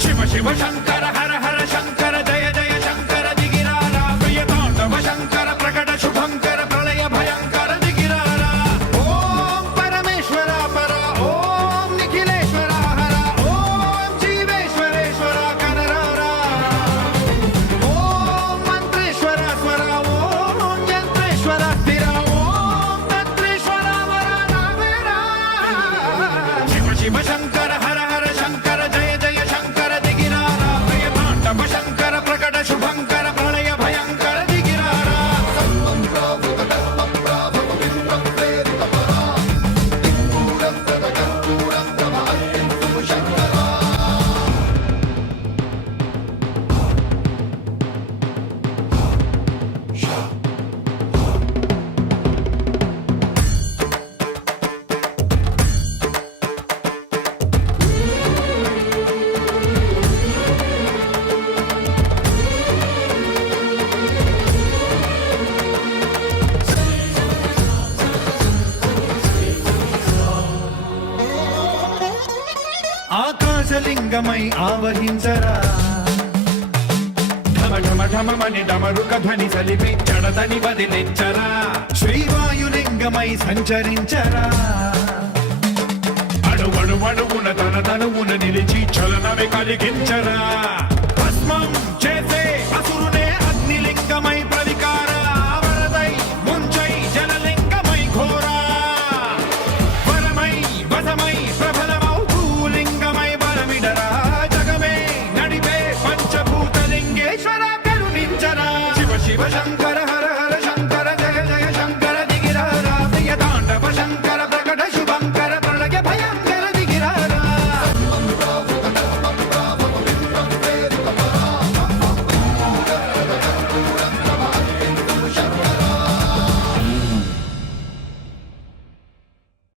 శివ శివ శంకర హర హర శంకర జయ జయ శంకర దిగిరారా ప్రియ తాండవ శంకర ప్రకట శుభంకర ప్రళయ భయంకర దిగిరారా ఓం పరమేశ్వర పర ఓం నిఖిలేశ్వర హర ఓం జీవేశ్వరేశ్వర కనరారా ఓం మంత్రేశ్వర స్వర ఓం యంత్రేశ్వర స్థిర ఓం తంత్రేశ్వర వర నావేరా శివ శివ శంకర హర హర శంకర జయ జయ శంకర దిగిరారా ప్రియ తాండవ శంకర ప్రకట శుభంకర ప్రళయ భయంకర దిగిరారా ఆకాశలింగమై ఆవహించరా ఢమ ఢమ ఢమమని డమరుక ధ్వని సలిపి జడదని వదిలించరా శ్రీవాయులింగమై సంచరించరా అణువణువున తన తనువున నిలిచి చలనమే కలిగించరా